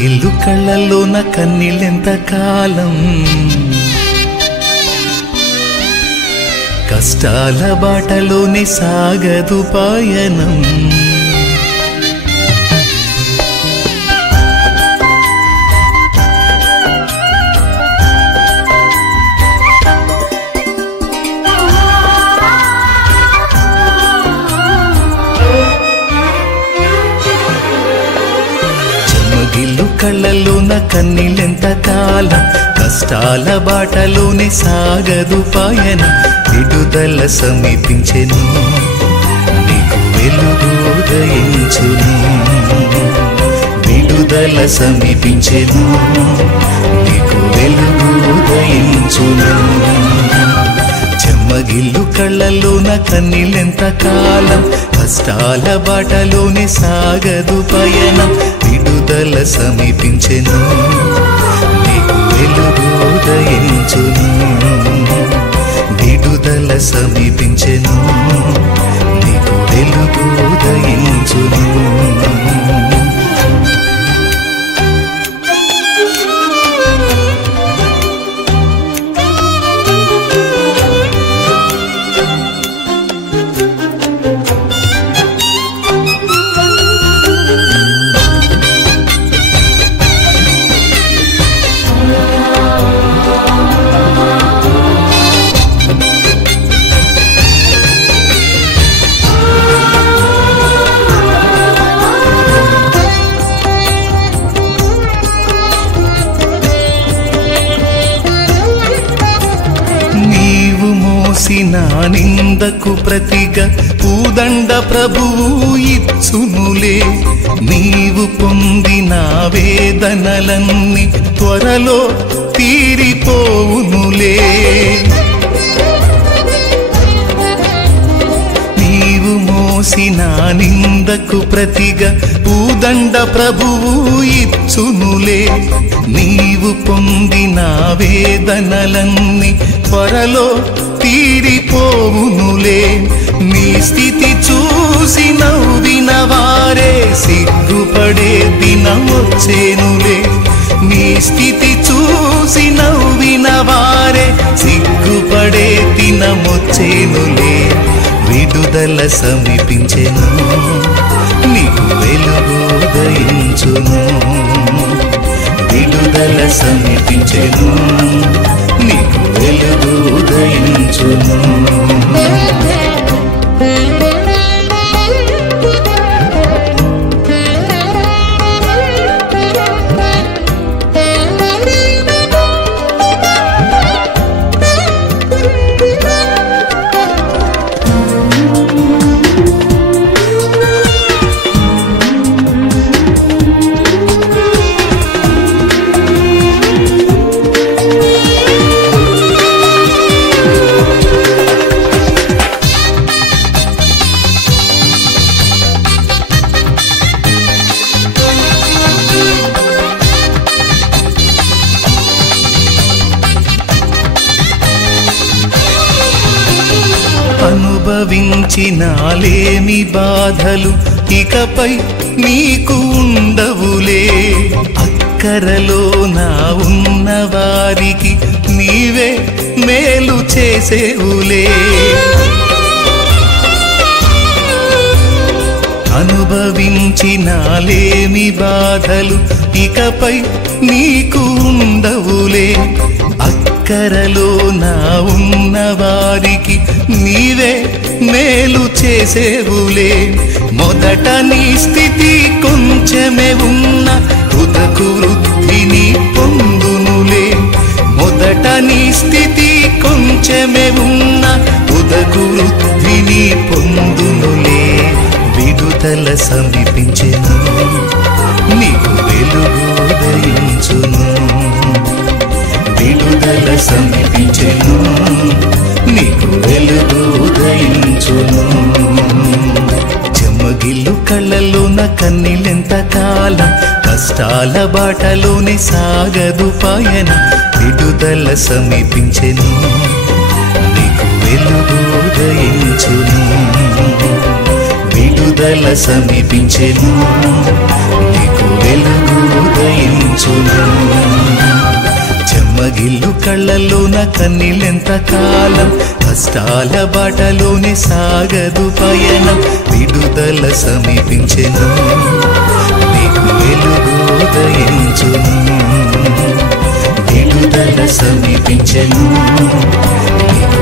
చెమ్మగిల్లు కళ్ళల్లోన కన్నీళ్ళెంత కాలం, కష్టాల బాటలోనే సాగదు పయనం. చెమ్మగిల్లు కళ్ళల్లోన కన్నీళ్ళెంత కాలం, కష్టాల బాటలోనే సాగదు పయనం. విడుదల సమీపించెను, నీకు వెలుగు ఉదయించును. విడుదల సమీపించెను, నీకు వెలుగు ఉదయించును. చెమ్మగిల్లు కళ్ళల్లోన కన్నీళ్ళెంత కాలం, కష్టాల బాటలోనే సాగదు పయనం. విడుదల సమీపించెను, నీకు వెలుగు ఉదయించును. విడుదల సమీపించెను, నీకు వెలుగు ఉదయించును. నా నిందకు ప్రతిగా పూదండ ప్రభువు ఇచ్చునులే. నీవు పొందిన వేదనలన్నీ త్వరలో తీరిపోవునులే. నీవు మోసిన నిందకు ప్రతిగా పూదండ ప్రభువు ఇచ్చునులే. నీవు పొందిన వేదనలన్నీ త్వరలో తీరిపోవునులే. నీ స్థితి చూసి నవ్విన వారే సిగ్గుపడే దినం వచ్చేనులే. నీ స్థితి చూసి నవ్విన వారే సిగ్గుపడే దినం వచ్చేనులే. విడుదల సమీపించెను, నీకు వెలుగు ఉదయించును. విడుదల సమీపించెను, నీకు వెలుగు ఉదయించును. అనుభవించినాలేమి బాధలు ఇకపై నీకు ఉండవులే. అక్కరలో నా ఉన్న వారికి నీవే మేలు చేసేవులే. అనుభవించినాలేమి బాధలు ఇకపై నీకు ఉండవులే. అక్కరలో నా ఉన్న వారికి నీవే మేలు చేసేవులే. మొదట నీ స్థితి కొంచెమే ఉన్న తుదకు వృద్ధిని పొందునులే. మొదట నీ స్థితి కొంచెమే ఉన్న తుదకు వృద్ధిని పొందునులే. విడుదల సమీపించెను, నీకు వెలుగు ఉదయించును. విడుదల సమీపించెను, నీకు వెలుగు ఉదయించును. చెమ్మగిల్లు కళ్ళల్లోన కన్నీళ్ళెంత కాలం, కష్టాల బాటలోనే సాగదు పయనం. విడుదల సమీపించెను, నీకు వెలుగు ఉదయించును. విడుదల సమీపించెను, నీకు వెలుగు ఉదయించును. ఉదయించును చెమ్మగిల్లు కళ్ళలోన కన్నీళ్ళెంత కాలం కష్టాల బాటలోనే సాగదు పయనం విడుదల సమీపించెను నీకు వెలుగు ఉదయించును విడుదల సమీపించెను నీకు